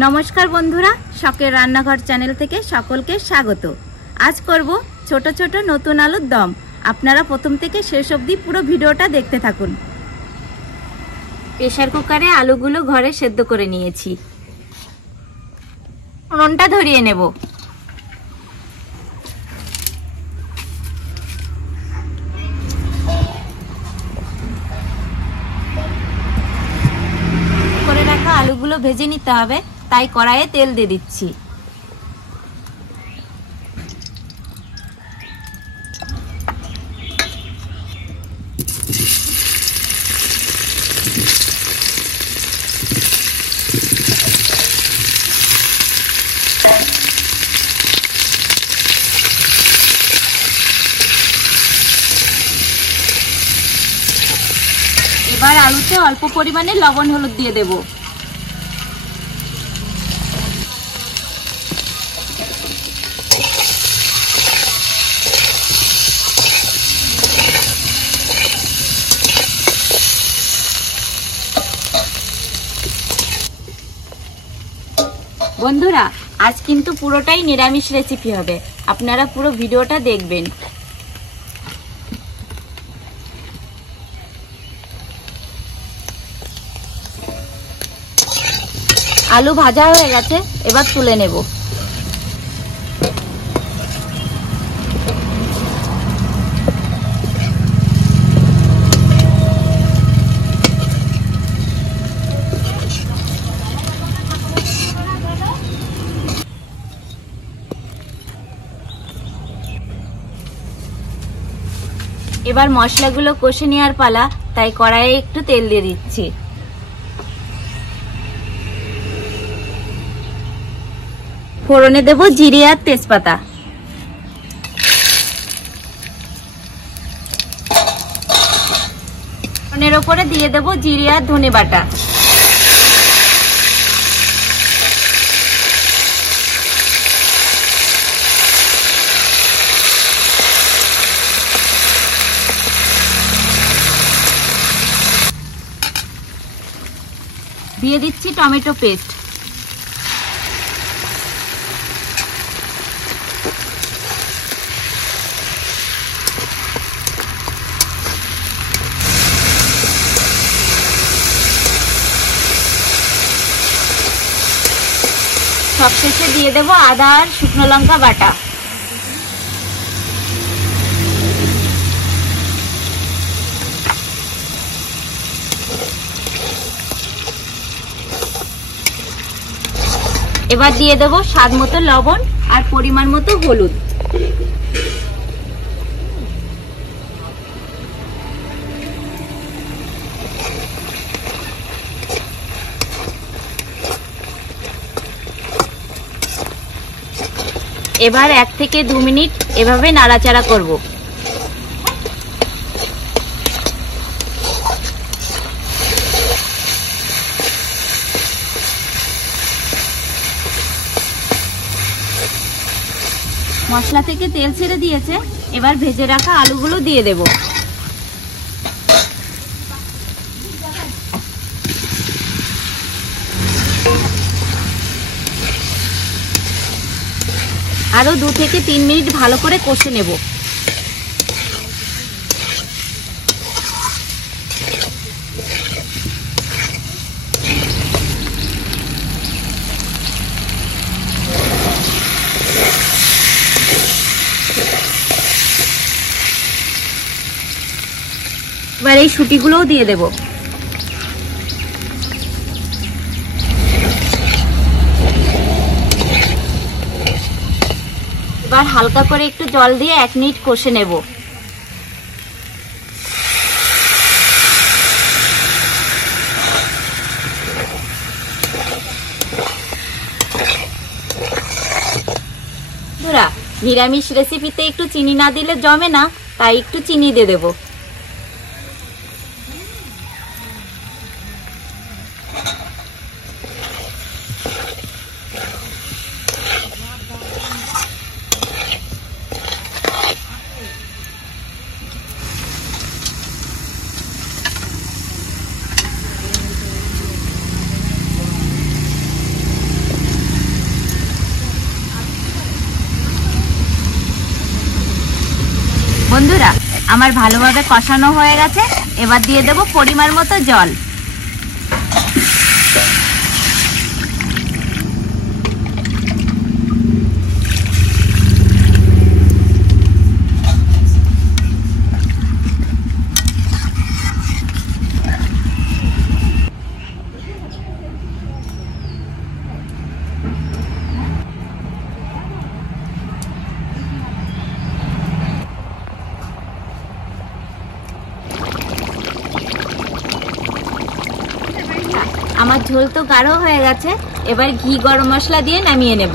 नमस्कार बंधुरा शखेर रान्नाघर चैनल থেকে সকলকে স্বাগত। आज করব ছোট ছোট নতুন আলুর দম। আপনারা প্রথম থেকে শেষ অবধি পুরো ভিডিওটা দেখতে থাকুন। প্রেসার কুকারে আলুগুলো ঘরে সেদ্ধ করে নিয়েছি। উনুনটা ধরিয়ে নেব। করে রাখা আলুগুলো ভেজে নিতে হবে, তাই কড়াইয়ে তেল দিয়ে দিচ্ছি। এবার আলুতে অল্প পরিমাণে লবণ হলুদ দিয়ে দেব। বন্ধুরা, আজ কিন্তু পুরোটাই নিরামিষ রেসিপি হবে, আপনারা পুরো ভিডিওটা দেখবেন। আলু ভাজা হয়ে গেছে, এবার তুলে নেব। এবার মশলাগুলো কষে নেওয়ার পালা, তাই কড়াইয়ে একটু তেল দিয়ে দিচ্ছি। ফোড়নে দেব জিরে আর তেজপাতা। ফোড়নের ওপরে দিয়ে দেব জিরে আর ধনে বাটা। দিয়ে দিচ্ছি টমেটো পেস্ট। সবশেষে দিয়ে দেব আদা আর শুকনো লঙ্কা বাটা। এবার দিয়ে দেব স্বাদ মতো লবণ আর পরিমাণ মতো হলুদ। এবার 1 থেকে 2 মিনিট এভাবে নাড়াচাড়া করব। মশলা থেকে তেল ছেড়ে দিয়েছে, এবার ভেজে রাখা আলুগুলো দিয়ে দেব। আরো 2 থেকে 3 মিনিট ভালো করে কষে নেব। এবার এই শুটিগুলোও দিয়ে দেব। এবার হালকা করে একটু জল দিয়ে 1 মিনিট কষে নেব। নিরামিষ রেসিপিতে একটু চিনি না দিলে জমে না, তাই একটু চিনি দিয়ে দেব। বন্ধুরা, আমার ভালোভাবে কষানো হয়ে গেছে। এবার দিয়ে দেব পরিমাণ মতো জল। আমার ঝোল তো গাঢ় হয়ে গেছে। এবার ঘি গরম মশলা দিয়ে নামিয়ে নেব।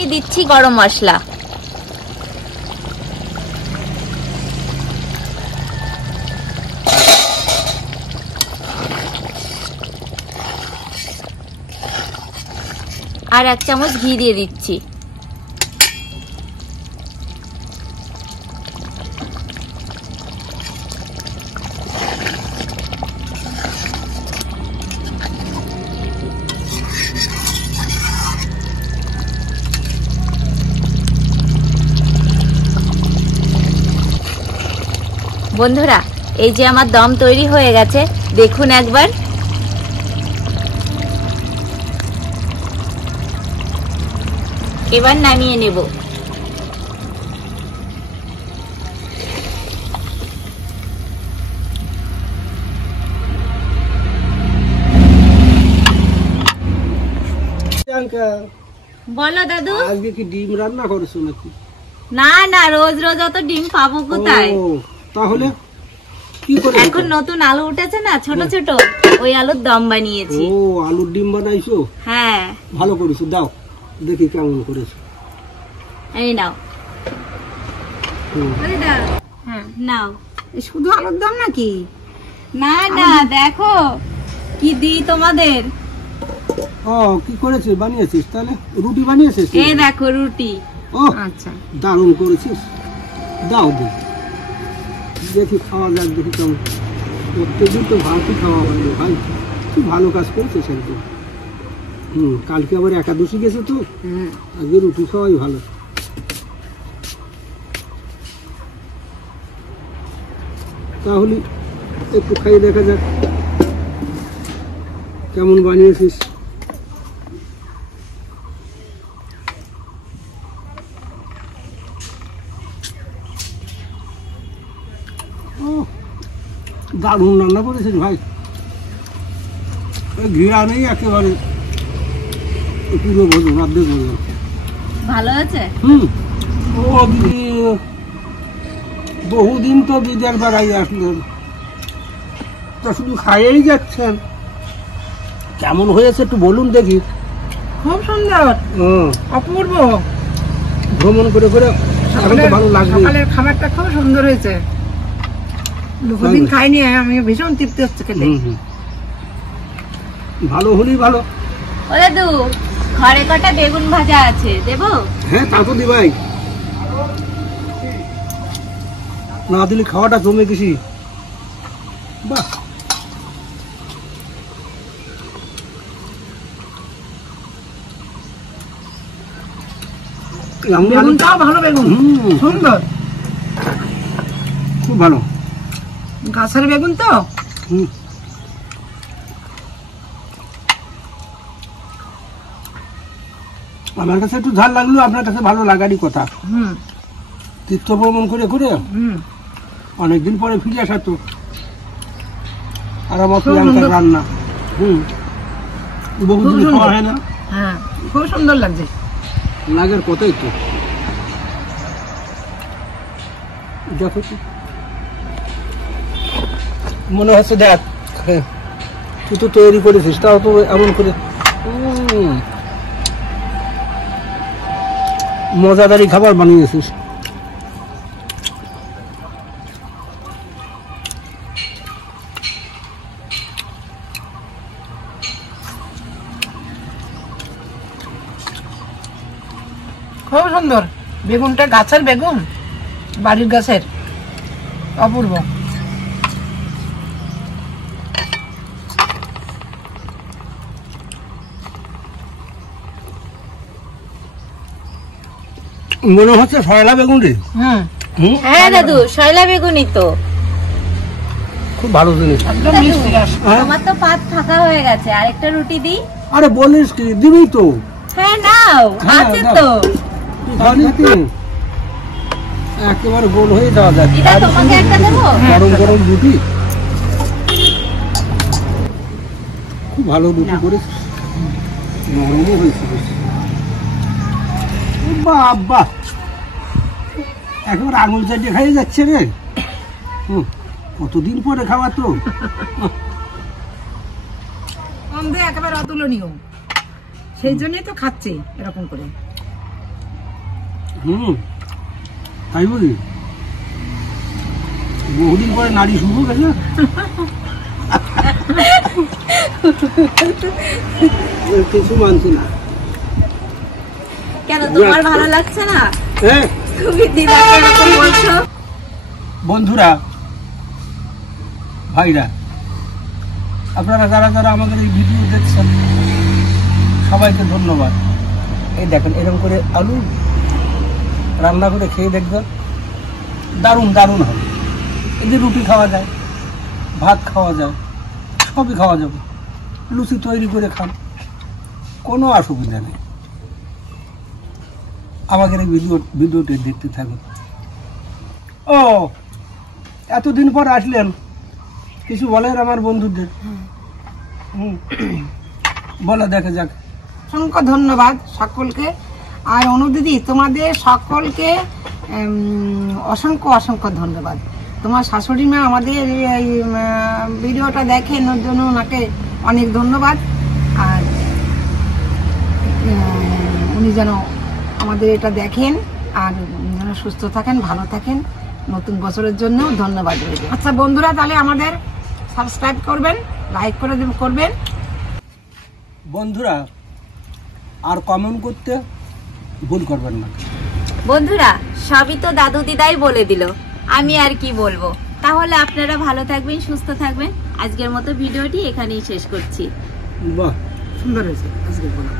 এই দিচ্ছি গরম মশলা। আর 1 চামচ ঘি দিয়ে দিচ্ছি। বন্ধুরা, এই যে আমার দম তৈরি হয়ে গেছে, দেখুন একবার। এবার নামিয়ে নেব। বলো দাদু, আজকে কি ডিম রান্না করেছো নাকি? না না, রোজ রোজ অত ডিম পাবো কোথায়? তাহলে কি করে? এখন নতুন আলু উঠেছে না, ছোট ছোট, ওই আলুর দম বানিয়েছি। ও, আলুর ডিম বানাইছো? হ্যাঁ। ভালো করেছো, দাও দেখি কেমন করেছো। এই নাও। হ্যাঁ নাও। শুধু আলুর দম নাকি? না না, দেখো কি দিই তোমাদের। ও, কি করেছিস? বানিয়েছিস? তাহলে রুটি বানিয়েছিস? এই দেখো রুটি। ও আচ্ছা, দারুণ করেছিস, দাও দেখি খাওয়া যাক, দেখি কেমন। প্রত্যেকদিন তো ভাতই খাওয়া হয়নি ভাই, তুই ভালো কাজ করেছিস একদম। কালকে আবার একাদশী গেছে তো, আজকে রুটি খাওয়াই ভালো। তাহলে একটু খাইয়ে দেখা যাক কেমন বানিয়েছিস। দারুণ রান্না করেছিস ভাই, ঘিরা নেই একেবারে, পুরো ভোজন, অর্ধেক ভোজন। ভালো আছে? ও দিদি, বহুদিন তো দিদার বেড়াই আসলেন, তা শুধু খাইয়েই যাচ্ছেন। কেমন হয়েছে একটু বলুন দেখি। খুব সুন্দর, অপূর্ব। ভ্রমণ করে করে এখন তো ভালো লাগবে। সকালের খাবারটা খুব সুন্দর হয়েছে, বহুদিন খাইনি, আমি ভীষণ তৃপ্তি হচ্ছে খেতে। ভালো হলেই ভালো। ও দাদু, ঘরে কটা বেগুন ভাজা আছে, দেবো? হ্যাঁ, তা তো দিবাই, না দিলে খাওয়াটা জমে গেছি। বাহ, বেগুনটাও ভালো, বেগুন সুন্দর, খুব ভালো, গাছের বেগুন তো। আমার কাছে একটু ঝাল লাগলো, আপনার কাছে ভালো লাগারই কথা। তীর্থ ভ্রমণ করে করে অনেকদিন পরে ফিরে আসা তো, আর আমার প্রিয়াঙ্কার রান্না বহুদিন খাওয়া হয় না। হ্যাঁ, খুব সুন্দর লাগছে, লাগার কথাই তো। মনে হচ্ছে দেখ, তুই তো তৈরি করেছিস, তাও তো এমন করে মজাদারি খাবার বানিয়েছিস। খুব সুন্দর। বেগুনটা গাছের বেগুন, বাড়ির গাছের, অপূর্ব। মনে হচ্ছে সয়লা বেগুন রে। হ্যাঁ হুম, হ্যাঁ দাদু, শৈলা বেগুনই তো। খুব ভালো জিনিস। একদম মিষ্টি রস। হ্যাঁ? আমার তো পাত ফাঁকা হয়ে গেছে, আরেকটা রুটি দিই। আরে বলিস কি, দিবি তো। হ্যাঁ নাও, হ্যাঁ, আছে দাও। তো। খাবি কি? একেবারে গোল হয়ে যাওয়া যায়। এটা তোমাকে একটা দেবো। গরম গরম রুটি, খুব ভালো রুটি করেছে, নরমও হয়েছে বেশ। বাবা, একেবারে আঙুল চাটিয়ে খাইয়ে যাচ্ছে রে। কতদিন পরে খাওয়া তো। গন্ধে একেবারে অতুলনীয়, সেই জন্যই তো খাচ্ছি এরকম করে। তাই বুঝি, বহুদিন পরে নারী শুরু গেছে। কিছু মানছি না। কেন তোমার ভালো লাগছে না? হ্যাঁ তুমি দিদাকে এরকম বলছো। বন্ধুরা, ভাইরা, আপনারা যারা যারা আমাদের এই ভিডিও দেখছেন সবাইকে ধন্যবাদ। এই দেখেন, এরকম করে আলু রান্না করে খেয়ে দেখবেন, দারুণ দারুণ হবে। এদের রুটি খাওয়া যায়, ভাত খাওয়া যায়, সবই খাওয়া যাবে। লুচি তৈরি করে খান, কোনো অসুবিধা নেই। আমাদের এই ভিডিওটি দেখতে থাকুন। ও, এতদিন পর আসলেন, কিছু বলেন আমার বন্ধুদের। বলা দেখা যাক। অসংখ্য ধন্যবাদ সকলকে। আর অনুদিদি, তোমাদের সকলকে অসংখ্য অসংখ্য ধন্যবাদ। তোমার শাশুড়ি মা আমাদের এই ভিডিওটা দেখেন, ওর জন্য ওনাকে অনেক ধন্যবাদ। আর উনি যেন আমাদের এটা দেখেন আর যেন সুস্থ থাকেন, ভালো থাকেন। নতুন বছরের জন্য ধন্যবাদ রইল। আচ্ছা বন্ধুরা, তাহলে আমাদের সাবস্ক্রাইব করবেন, লাইক করে করবেন। বন্ধুরা, আর কমেন্ট করতে ভুল করবেন না। বন্ধুরা, সবই তো দাদু দিদাই বলে দিল, আমি আর কি বলবো। তাহলে আপনারা ভালো থাকবেন, সুস্থ থাকবেন। আজকের মতো ভিডিওটি এখানেই শেষ করছি। বাহ, সুন্দর হয়েছে আজকে বলা।